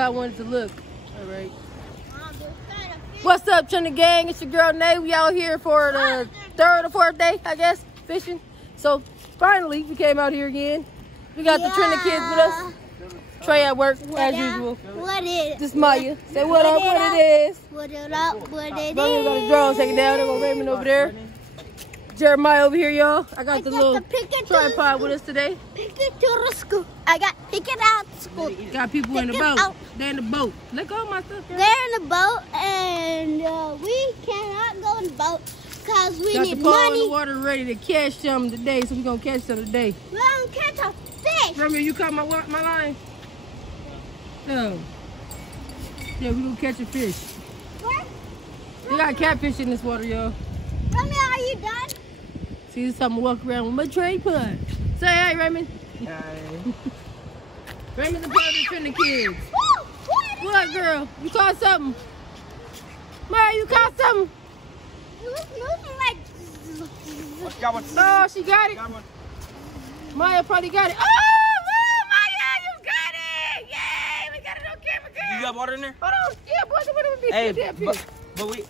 how I wanted to look. All right. What's up, Trending Gang? It's your girl, Nay. We out here for the third or fourth day, I guess, fishing. So, finally, we came out here again. We got the Trending kids with us. Trey at work, as usual. What is? This Maya. Say what up, what it is. What it up, what it is. Brother got the drone taken down. There go Raymond over there. Jeremiah over here, y'all. I got the little tripod with us today. Pick it to the school. I got pick it out to school. Got people in the boat. They're in the boat. Let go of my stuff, girl. They're in the boat, and we cannot go in the boat because we got need the pole money. in the water ready to catch some today, so we're going to catch some today. We're going to catch a fish. Romeo, you caught my line? No. Yeah, we're going to catch a fish. What? We got catfish in this water, y'all. Romeo, are you done? See, this time I walk around with my tripod. Say hey, Raymond. Hi. Raymond's a part of the Trending kids. What, girl? You caught something? Maya, you caught something? It was moving like... Got one. Oh, she got it. Got one. Maya probably got it. Oh, Maya, you got it. Yay, we got it on camera, girl. You got water in there? Hold on. Yeah, boy, come on, be Hey, that but fish. we...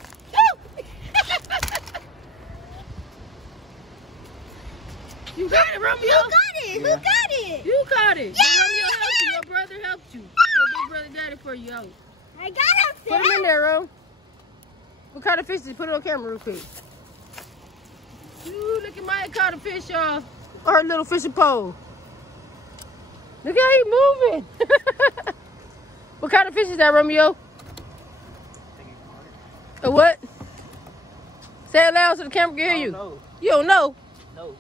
You got it, Romeo. You got it. Yeah. Who got it? You caught it. Yeah. Romeo helped you. Your brother helped you. Your big brother got it for you. Yo. I got a fish. Put him in there, Ro. What kind of fish is it? Put it on camera real quick. Ooh, look at Maya caught a fish, y'all. Or her little fishing pole. Look how he moving. What kind of fish is that, Romeo? A what? Say it loud so the camera can hear you. No. You don't know? No.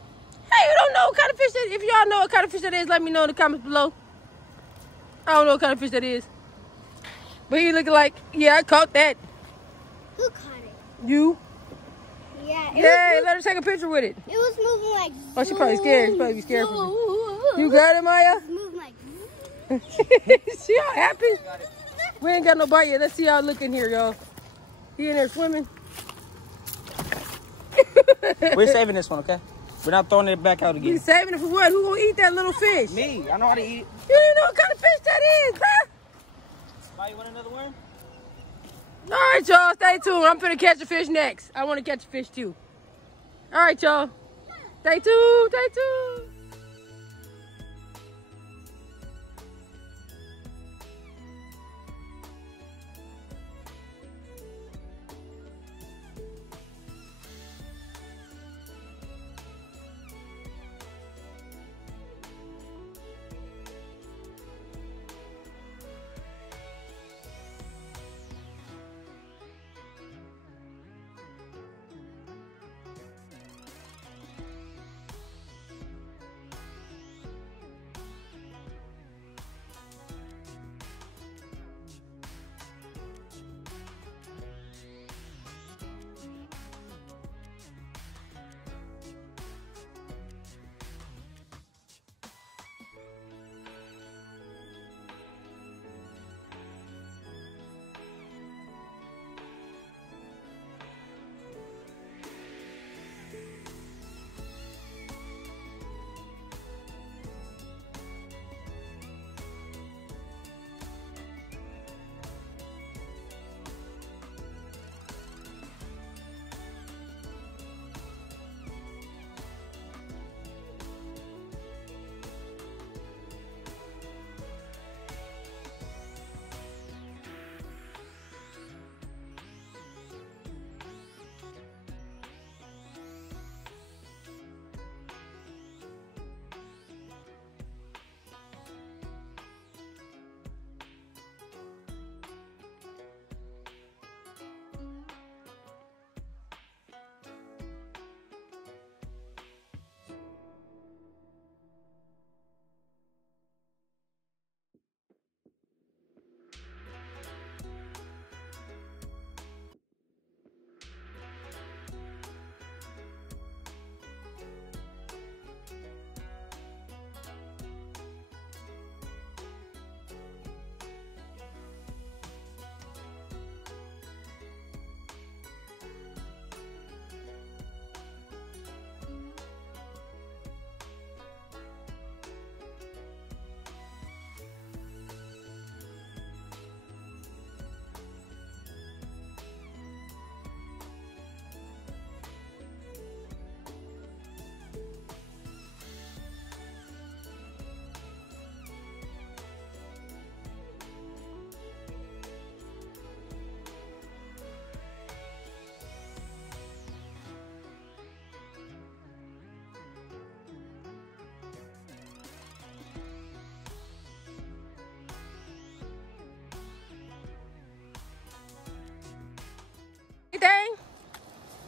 Hey, you don't know what kind of fish that is? If y'all know what kind of fish that is, let me know in the comments below. I don't know what kind of fish that is. But he looking like, yeah, I caught that. Who caught it? You? Yeah. Yeah, let her take a picture with it. It was moving like... Oh, she probably scared. She probably be scared for me. You You got it, Maya? It was moving like... See how happy? We ain't got no bite yet. Let's see how it look in here, y'all. He in there swimming. We're saving this one, okay? We're not throwing it back out You again. saving it for what? Who gonna eat that little fish? Me. I know how to eat it. You don't know what kind of fish that is, huh? Why, you want another worm? All right, y'all. Stay tuned. I'm finna catch a fish next. I want to catch a fish, too. All right, y'all. Stay tuned. Stay tuned.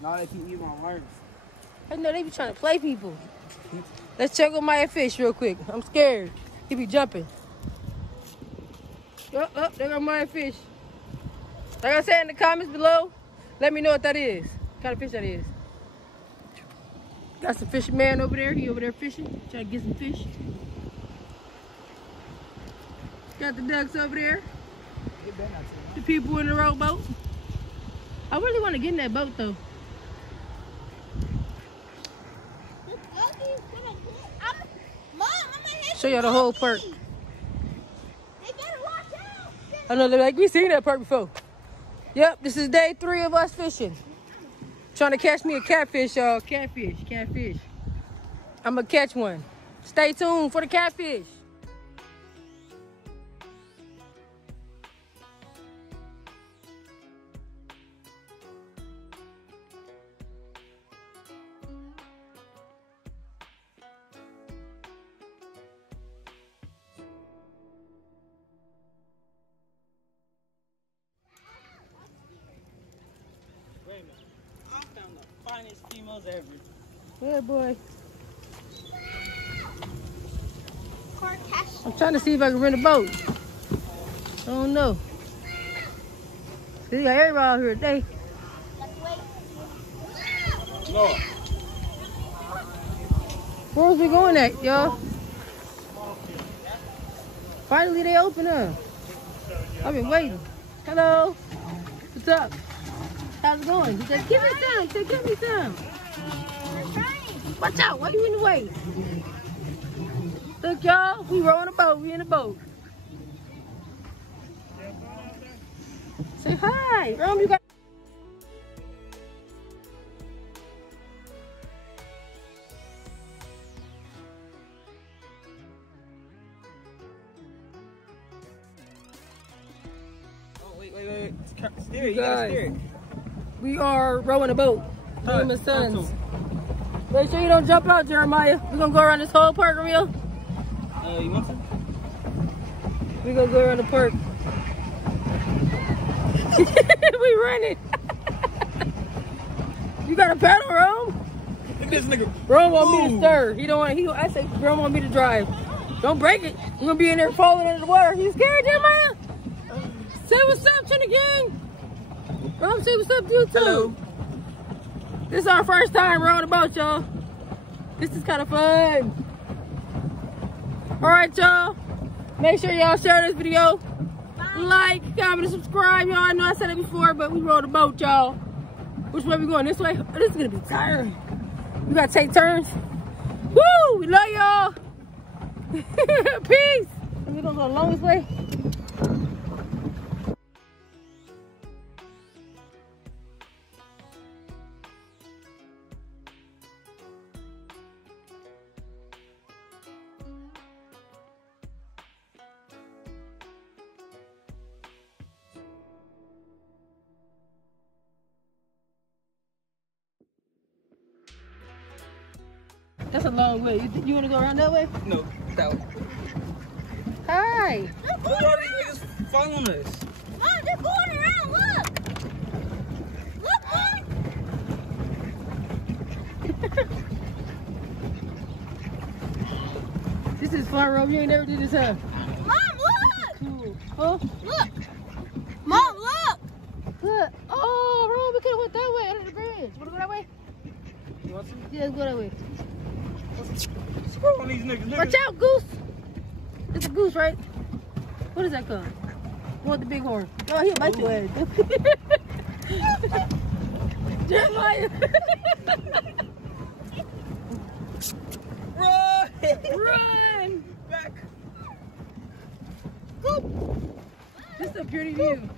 No, they keep eating my worms. I know they be trying to play people. Let's check on my fish real quick. I'm scared. He be jumping. Oh, there go my fish. Like I said in the comments below, let me know what that is. What kind of fish that is. Got some fisherman over there. He over there fishing. Trying to get some fish. Got the ducks over there. The people in the rowboat. I really want to get in that boat though. Show y'all the whole park. I know they're like, we seen that park before. Yep, this is day 3 of us fishing. Trying to catch me a catfish, y'all. Catfish. I'm gonna catch one. Stay tuned for the catfish. I found the finest females ever. Yeah, boy. I'm trying to see if I can rent a boat. I don't know. See, got everybody out here today. No. Where's we going at, y'all? Finally, they open up. I've been waiting. Hello. What's up? How's it going? He said, give me some. He said, give me some. Watch out. Why are you in the way? Look, y'all. We rowing a boat. We in a boat. Say hi. Rome, you got... Oh, wait. Steer it. You gotta steer it. We are rowing a boat. Me and my sons. Make sure you don't jump out, Jeremiah. We're gonna go around this whole park, Romeo. You want to? We're gonna go around the park. We running. You got a paddle, Rome? Look at this nigga. Rome want me to stir. He don't want. I say Rome want me to drive. Don't break it. We're gonna be in there falling into the water. You scared, Jeremiah? Say what's up, Trinity Gang. Rome, say what's up, you too. Hello. This is our first time rowing a boat, y'all. This is kind of fun. All right, y'all. Make sure y'all share this video. Like, comment, and subscribe. Y'all, I know I said it before, but we rowed a boat, y'all. Which way we going? This way? Oh, this is gonna be tiring. We gotta take turns. Woo! We love y'all. Peace. And we're gonna go the longest way. That's a long way. You want to go around that way? No, that way. Hi. Who are these niggas following us? Mom, they're going around. Look. Look, Mom. This is fun, Rob. You ain't never did this, huh? Mom, look. Cool. Huh? Look. Mom, look. Look. Oh, Rob, we could have went that way under the bridge. Want to go that way? You want to? Yeah, let's go that way. Screw on these niggas. Watch out, goose. It's a goose, right? What is that called? You want the big horn? Oh, he'll bite your ass. Jeremiah. Run! Run! Back. This is a pretty view.